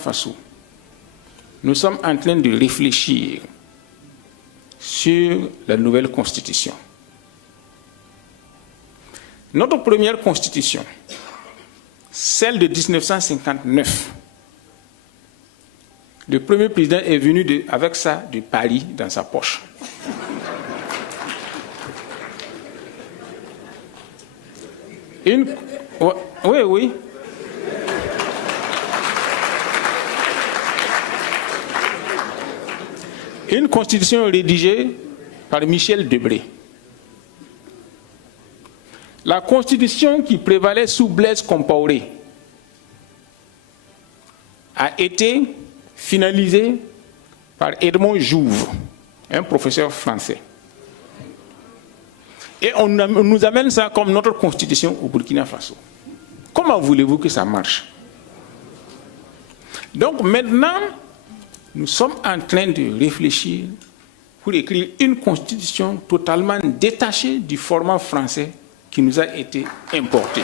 Faso, nous sommes en train de réfléchir sur la nouvelle constitution. Notre première constitution, celle de 1959, le premier président est venu avec ça de Paris dans sa poche. Oui. Une constitution rédigée par Michel Debré. La constitution qui prévalait sous Blaise Compaoré a été finalisée par Edmond Jouve, un professeur français. Et on nous amène ça comme notre constitution au Burkina Faso. Comment voulez-vous que ça marche? Donc maintenant, nous sommes en train de réfléchir pour écrire une constitution totalement détachée du format français qui nous a été importé.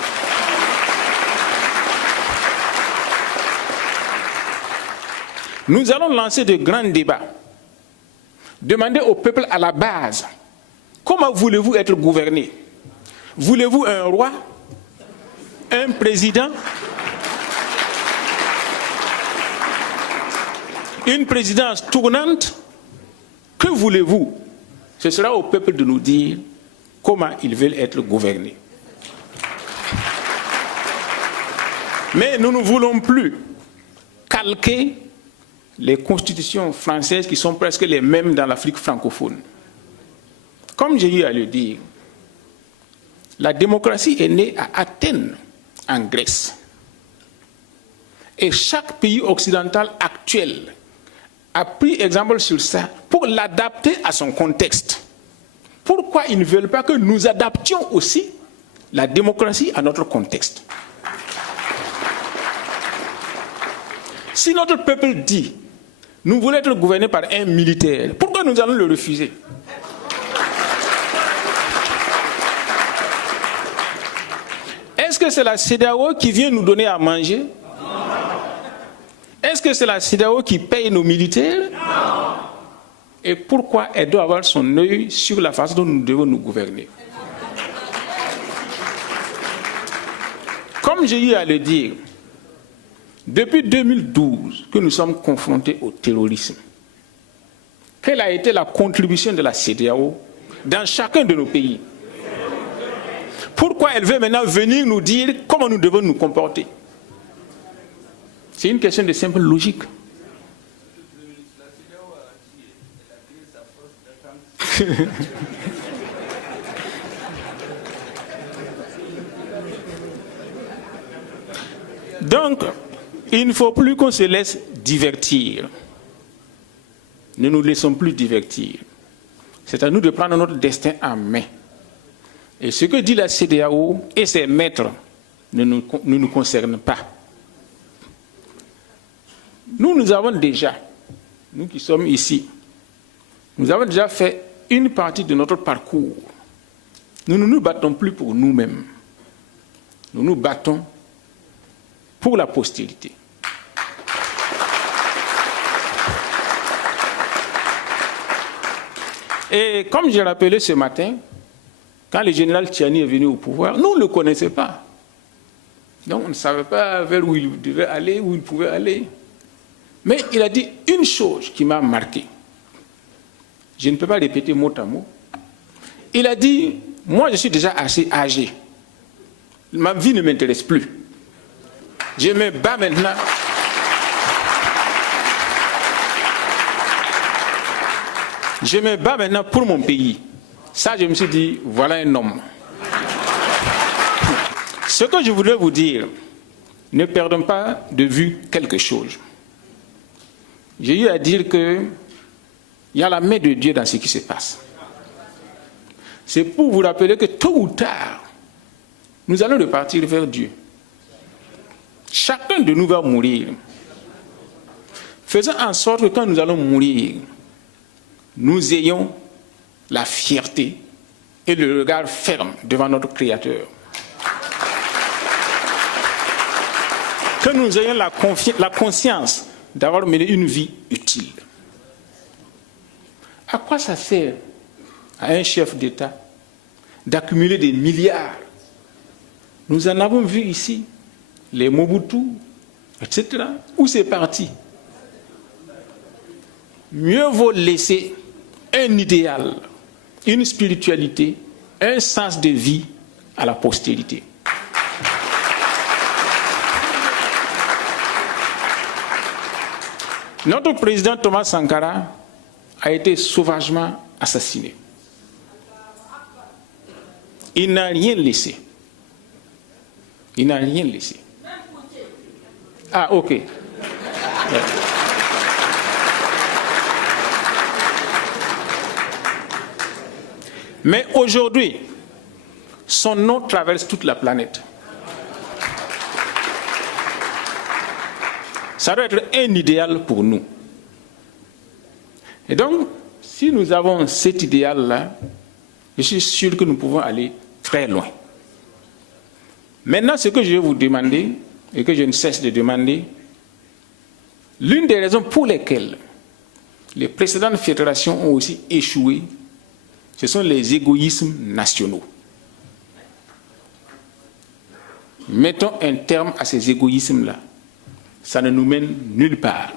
Nous allons lancer de grands débats. Demander au peuple à la base, comment voulez-vous être gouverné? Voulez-vous un roi? Un président? Une présidence tournante? Que voulez-vous? Ce sera au peuple de nous dire comment ils veulent être gouvernés. Mais nous ne voulons plus calquer les constitutions françaises qui sont presque les mêmes dans l'Afrique francophone. Comme j'ai eu à le dire, la démocratie est née à Athènes, en Grèce. Et chaque pays occidental actuel a pris exemple sur ça pour l'adapter à son contexte. Pourquoi ils ne veulent pas que nous adaptions aussi la démocratie à notre contexte? Si notre peuple dit « nous voulons être gouvernés par un militaire », pourquoi nous allons le refuser? Est-ce que c'est la CEDEAO qui vient nous donner à manger? Est-ce que c'est la CEDEAO qui paye nos militaires? Et pourquoi elle doit avoir son œil sur la façon dont nous devons nous gouverner? Comme j'ai eu à le dire, depuis 2012 que nous sommes confrontés au terrorisme, quelle a été la contribution de la CEDEAO dans chacun de nos pays? Pourquoi elle veut maintenant venir nous dire comment nous devons nous comporter? C'est une question de simple logique. Donc, il ne faut plus qu'on se laisse divertir. Ne nous laissons plus divertir. C'est à nous de prendre notre destin en main. Et ce que dit la CEDEAO et ses maîtres ne nous concerne pas. Nous avons déjà, nous qui sommes ici, nous avons déjà fait une partie de notre parcours. Nous ne nous battons plus pour nous-mêmes. Nous nous battons pour la postérité. Et comme j'ai rappelé ce matin, quand le général Tchiani est venu au pouvoir, nous ne le connaissions pas. Donc on ne savait pas vers où il devait aller, où il pouvait aller. Mais il a dit une chose qui m'a marqué. Je ne peux pas répéter mot à mot. Il a dit, moi je suis déjà assez âgé. Ma vie ne m'intéresse plus. Je me bats maintenant. Je me bats maintenant pour mon pays. Ça, je me suis dit, voilà un homme. Ce que je voudrais vous dire, ne perdons pas de vue quelque chose. J'ai eu à dire qu'il y a la main de Dieu dans ce qui se passe. C'est pour vous rappeler que tôt ou tard, nous allons repartir vers Dieu. Chacun de nous va mourir. Faisons en sorte que quand nous allons mourir, nous ayons la fierté et le regard ferme devant notre Créateur. que nous ayons la conscience d'avoir mené une vie utile. À quoi ça sert à un chef d'État d'accumuler des milliards? Nous en avons vu ici, les Mobutu, etc. Où c'est parti? Mieux vaut laisser un idéal, une spiritualité, un sens de vie à la postérité. Notre président Thomas Sankara a été sauvagement assassiné. Il n'a rien laissé. Il n'a rien laissé. Ah, ok. Ouais. Mais aujourd'hui, son nom traverse toute la planète. Ça doit être un idéal pour nous. Et donc, si nous avons cet idéal-là, je suis sûr que nous pouvons aller très loin. Maintenant, ce que je vais vous demander, et que je ne cesse de demander, l'une des raisons pour lesquelles les précédentes fédérations ont aussi échoué, ce sont les égoïsmes nationaux. Mettons un terme à ces égoïsmes-là. Ça ne nous mène nulle part.